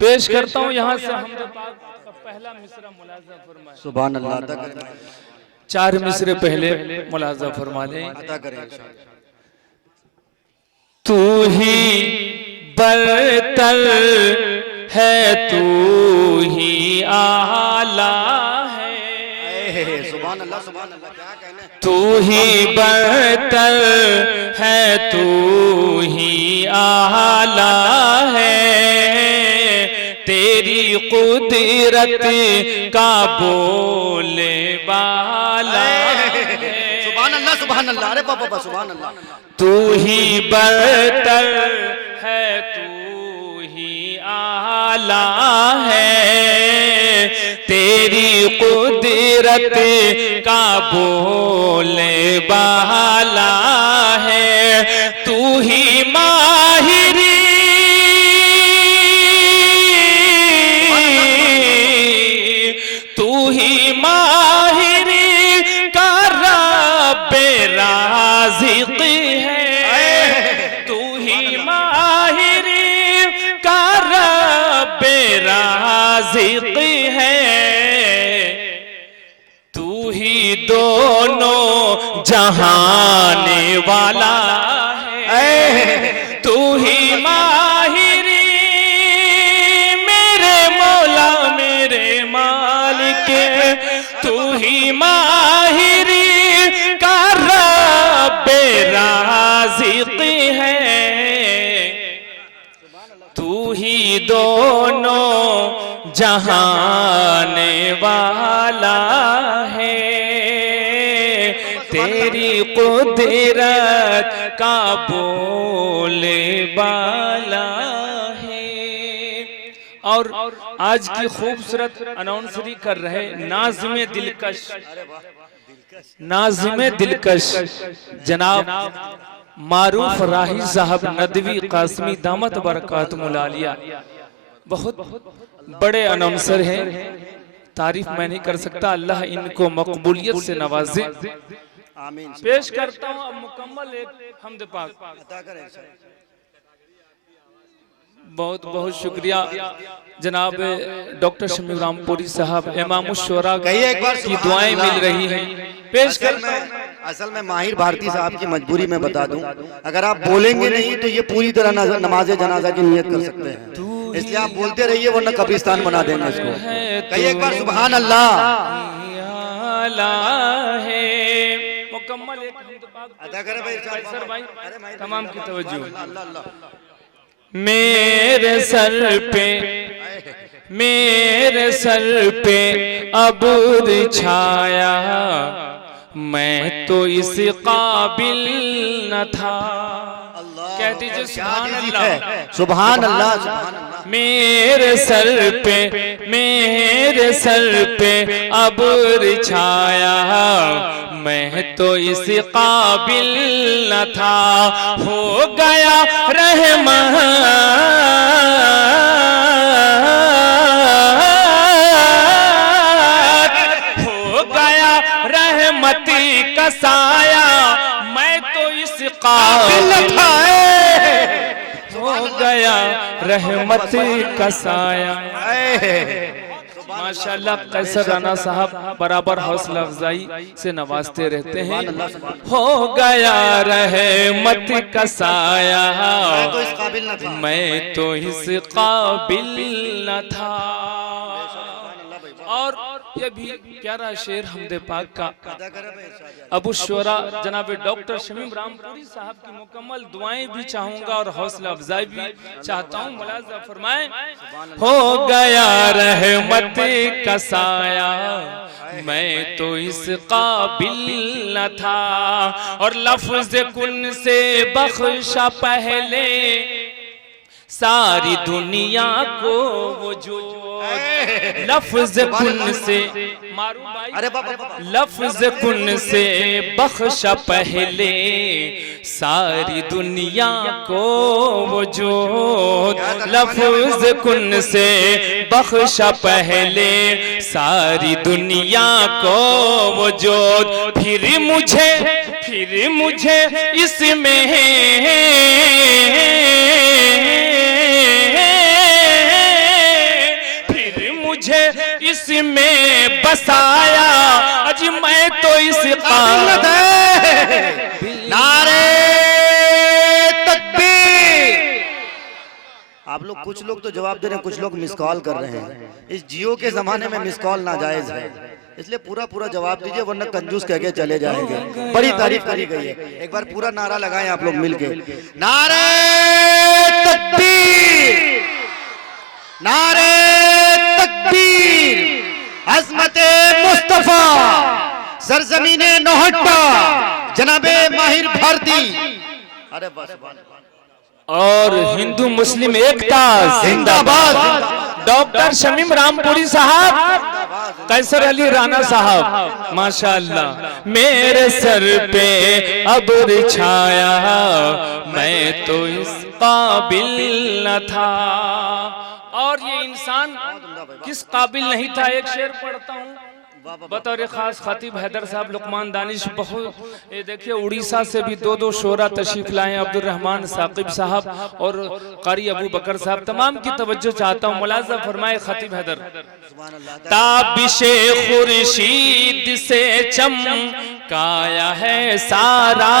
पेश करता हूँ यहाँ से हमदे पाक का पहला मिसरा मुलाजा फरमाए। सुभान अल्लाह। अदा करें, 4 मिसरे पहले मुलाजा फरमा लें। अदा करें इंशाअल्लाह। तू ही बरतर है, तू ही आला है। सुभान अल्लाह, सुभान अल्लाह, क्या कहने। तू ही बरतर है, तू ही आला है, तेरी कुदरत का बोले बाला है। सुभान अल्लाह, सुभान अल्लाह, अरे बाबा सुभान अल्लाह। तू ही बरतर है, तू ही आला है, तेरी कुदरत का बोले बाला है। तू ही माहिरी, तू ही माहिरी का रब्बे राज़िक़ है, तू ही माहिरी का रब्बे राज़िक़ है, तू ही दोनों जहान वाला है। तू ही माहिरी मेरे मौला मेरे मालिक, तू ही माहिरी का रब्बे राज़िक़ है, तू ही दोनों जहान वाला है, तेरी कुदरत का बोले बाला है। और आज की खूबसूरत अनाउंसरी कर रहे नाज़िमे दिलकश, नाज़िमे दिलकश जनाब मारूफ राही साहब नदवी कासमी दामत बरकातुहुल आलिया, बहुत बड़े अनाउंसर हैं, तारीफ मैं नहीं कर सकता। अल्लाह इनको मकबूलियत से नवाजे। आमीन। पेश करता हूँ अब मुकम्मल एक हमद पाक। अदा करें इंशाअल्लाह। बहुत बहुत शुक्रिया जनाब डॉक्टर शमीम रामपुरी साहब, इमाम शुरा कहिए एक बार की दुआएं मिल रही हैं। पेश करता हूँ। असल में माहिर भारती साहब की मजबूरी में बता दूं, अगर आप बोलेंगे नहीं तो ये पूरी तरह नमाज जनाजा की नियत कर सकते हैं, इसलिए आप बोलते रहिए वरना कब्रिस्तान बना देंगे इसको। कहिए एक बार सुभान अल्लाह। है मुकम्मल एक हमद पाक अदा करें भाई, सर भाई तमाम की तवज्जो। अल्लाह अल्लाह। मेरे सर पे, मेरे सर पे अब्र छाया, मैं तो इस काबिल न था। कह दीजिए सुभान अल्लाह, सुभान अल्लाह, सुभान अल्लाह। मेरे सर पे, मेरे सर पे अब्र छाया, मैं तो इस काबिल न था, हो गया रहमत, हो गया रहमती का साया, मैं तो इस काबिल न था, हो गया रहमती का साया। माशाल्लाह कैसर राना साहब बराबर हौसला अफजाई से नवाजते रहते हैं। हो गया रहमत का साया, मैं तो इस काबिल न था। और ये भी प्यारा शेर हमदे पाक का अबू शुरा जनाब डॉक्टर शमीम रामपुरी साहब की मुकम्मल दुआएं भी चाहूंगा और हौसला अफजाई भी चाहता हूँ। मुलाजा फरमाएं। हो गया रहमत का साया, मैं तो इस काबिल न था, और लफ्ज कुन से बख्शा पहले सारी दुनिया को वो जो लफ्ज कुन से मारू भाई, लफ्ज कुन से बख्शा पहले सारी दुनिया को वो जो, लफ्ज कुन से बख्शा पहले सारी दुनिया को वो जो, फिर मुझे इसमें बसाया अजी मैं तो इस काबिल नारे तकबीर। आप लोग कुछ लोग तो जवाब दे रहे हैं, कुछ लोग मिस कॉल कर रहे हैं। इस जियो के जमाने में मिस कॉल नाजायज है, इसलिए पूरा जवाब दीजिए वरना कंजूस कह के चले जाएंगे। बड़ी तारीफ करी गई है, एक बार पूरा नारा लगाएं आप लोग मिलके, नारे तकबीर, नारे तकबीर, अज़मते मुस्तफा, सरजमीने नौहट्टा, जनाबे माहिर भारती। अरे बस और हिंदू मुस्लिम एकता जिंदाबाद। डॉक्टर शमीम रामपुरी साहब, कैसर अली राणा साहब, माशाअल्लाह। मेरे सर पे अब्र छाया मैं तो इस काबिल न था। और ये इंसान किस काबिल नहीं था। एक शेर पढ़ता हूँ बतौर खास खतीब हैदर साहब लुकमान दानिश। बहुत ये देखिए उड़ीसा से भी दो शोरा तशरीफ लाए, अब्दुल रहमान साकिब साहब और कारी अबू बकर साहब। तमाम की तवज्जो चाहता हूँ। मुलाजा फरमाए खतीब हैदर, ताबिशे खुर्शीद से चमकाया है सारा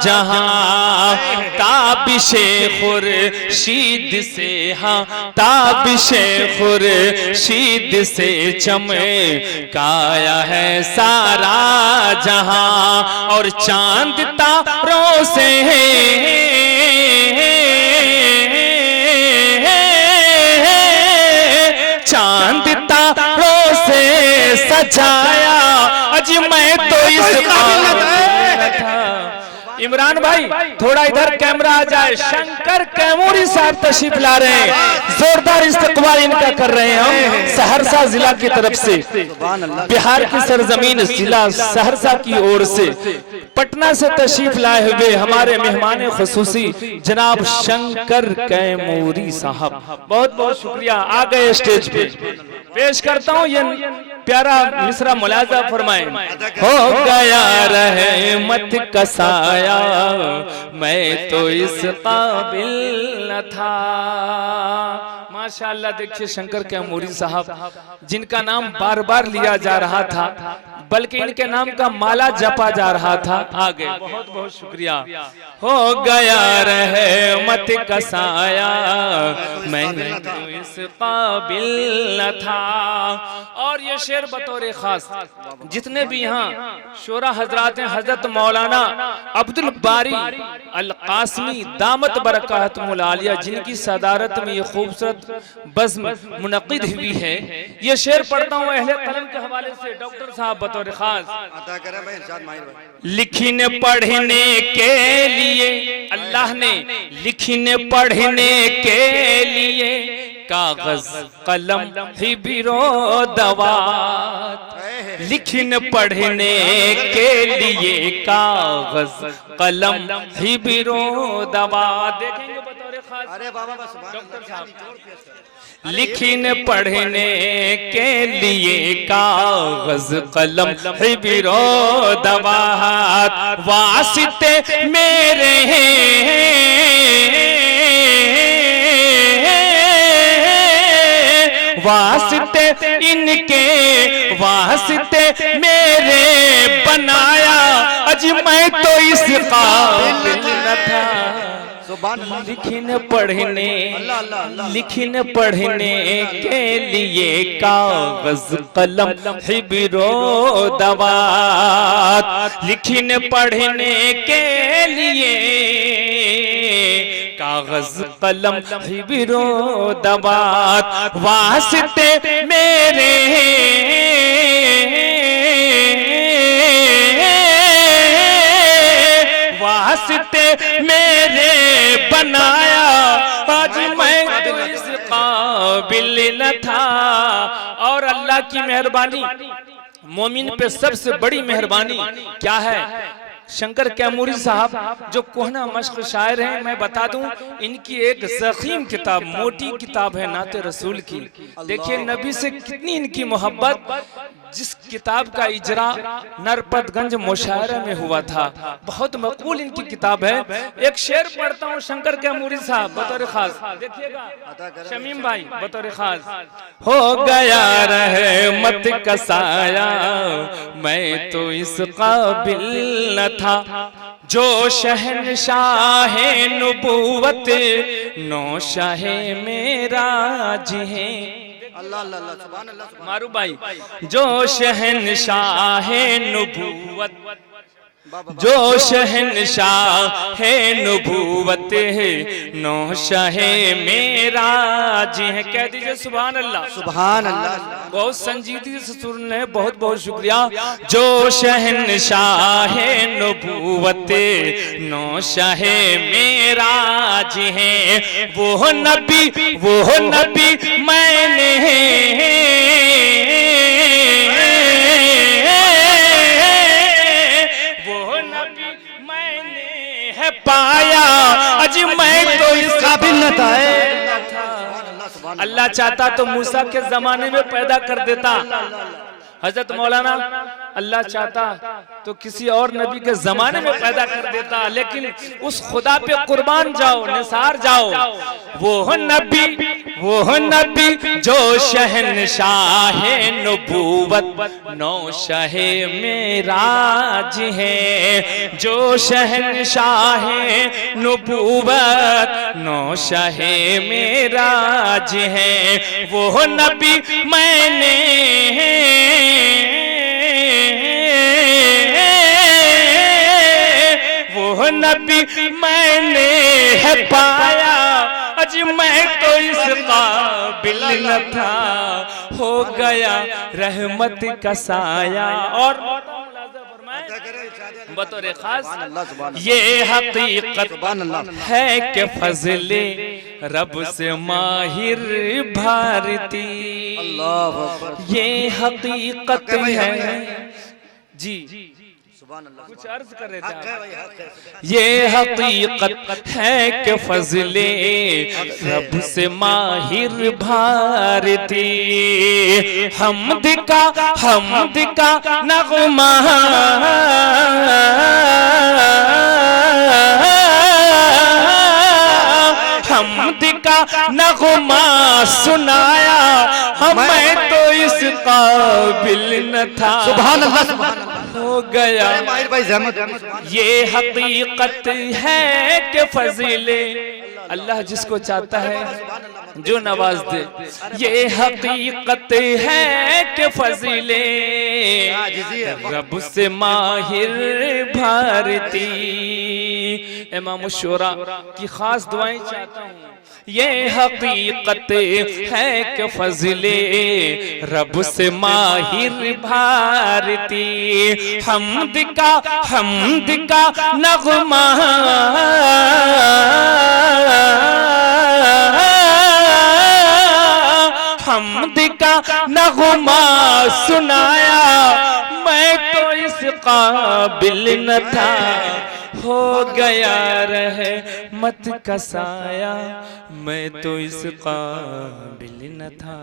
जहां, ताबिशे खुर्शीद से, हाँ ताबिशे खुर्शीद से चमकाया है सारा जहां। और चांद तारों से सजाया अजी मैं तो इस काबिल था। इमरान भाई थोड़ा इधर कैमरा आ जाए। शंकर कैमूरी साहब तशरीफ ला रहे हैं, जोरदार इस्तकबाल इनका कर रहे हैं हम सहरसा जिला की तरफ से। बिहार की सरजमीन जिला सहरसा की ओर से पटना से तशरीफ लाए हुए हमारे मेहमान खुसूसी जनाब शंकर कैमूरी साहब, बहुत बहुत शुक्रिया। आ गए स्टेज पे, पेश करता हूँ ये प्यारा मिसरा। मुलाजा फरमाए, हो गया रहमत का साया मैं तो इस काबिल न था। माशाअल्लाह। देखिए शंकर कैमूरी साहब जिनका नाम बार बार लिया जा रहा था, बल्कि इनके नाम का माला जपा जा रहा था। आगे बहुत बहुत शुक्रिया। हो गया रहमत का साया मैं तो इस काबिल न था। और ये शेर बतौर खास जितने भी यहाँ शोरा हजरात हैं, हजरत मौलाना अब्दुल बारी अल कासमी दामत बरकातुहुल आलिया, जिनकी सदारत में ये खूबसूरत बज़्म मुनक़िद हुई है, ये शेर पढ़ता हूँ अहले कलम के हवाले से। डॉक्टर साहब बतौर खास, लिखने पढ़ने के लिए अल्लाह ने, लिखने पढ़ने के लिए कागज कलम ही बिरो दवात, लिखने पढ़ने के लिए कागज कलम ही बिरो दवात। देखेंगे बतौर खास। अरे बाबा डॉक्टर साहब, लिखने पढ़ने के लिए कागज कलम ही बिरो दवात, वास्ते मेरे वास्ते इनके वास्ते मेरे बनाया अजी मैं तो इस काबिल न था। लिखने पढ़ने, लिखने पढ़ने के लिए कागज कलम ही बिरो दवात, लिखने पढ़ने के लिए कागज कलम ही बिरो दवात, वास्ते मेरे वास्ते मेरे बनाया आज मैं तो इस काबिल न था। और अल्लाह की मेहरबानी, मोमिन पे सबसे बड़ी मेहरबानी क्या है? शंकर कैमूरी साहब जो कोहना मश्क शायर हैं, मैं बता दूं इनकी एक ज़ख़ीम किताब, मोटी किताब है नाते रसूल की। देखिए नबी से कितनी इनकी मोहब्बत, जिस किताब का इजरा नरपतगंज मुशायरे में हुआ था, बहुत मकबूल इनकी किताब है। एक शेर पढ़ता हूँ शंकर के मुरी साहब बतौर खास, देखिएगा शमीम भाई बतौर खास। हो गया रहमत का साया मैं तो इस काबिल न था, जो शहनशाह नुबुवत नौशाहे मेराज है। अल्लाह अल्लाह अल्लाह सुभान अल्लाह मारू भाई, जो शहनशाह नुबुवत, जो शहनशाह है नुबुवत है नौशाहे मेराज है। कह दीजिए सुभान अल्लाह। सुभान अल्लाह। बहुत संजीदगी से सुनने, बहुत बहुत शुक्रिया। जो शहनशाह है नुबुवत नौशाहे मेराज है, वो नबी मैंने पाया, अज मैं तो इस काबिल न था। अल्लाह चाहता तो मूसा के जमाने में पैदा कर देता हजरत मौलाना, अल्लाह चाहता तो किसी और नबी के जमाने में पैदा कर देता, लेकिन उस खुदा पे कुर्बान जाओ, निसार जाओ। वो नबी जो शहनशाह नुबुवत नौशाहे मेराज है, जो शहनशाह नुबुवत नौशाहे मेराज है, वो नबी मैंने नबी मैंने है पाया, अज मैं तो इस काबिल न था, हो गया रहमत का साया। और बतौर खास ये हकीकत है कि फजले रब से माहिर भारती, ये हकीकत है जी। कुछ अर्ज कर रहे थे। ये हकीकत है कि फजले रब से माहिर भारती, हमद का नगमा नगमा सुनाया, मैं तो इस काबिल न था। सुभान अल्लाह सुभान अल्लाह। हो गया ये हकीकत है कि फजीले, अल्लाह जिसको चाहता है जो नवाज दे। ये हकीकत है कि फजीले रब से माहिर भारती। इमाम शुरा की खास दुआएं चाहता हूँ। ये हकीकत है कि फजले रब से माहिर भारती, हमद का नगमा हमद का नगमा सुनाया, मैं तो इस काबिल न था, हो गया रहमत का साया, मैं तो इस काबिल न था।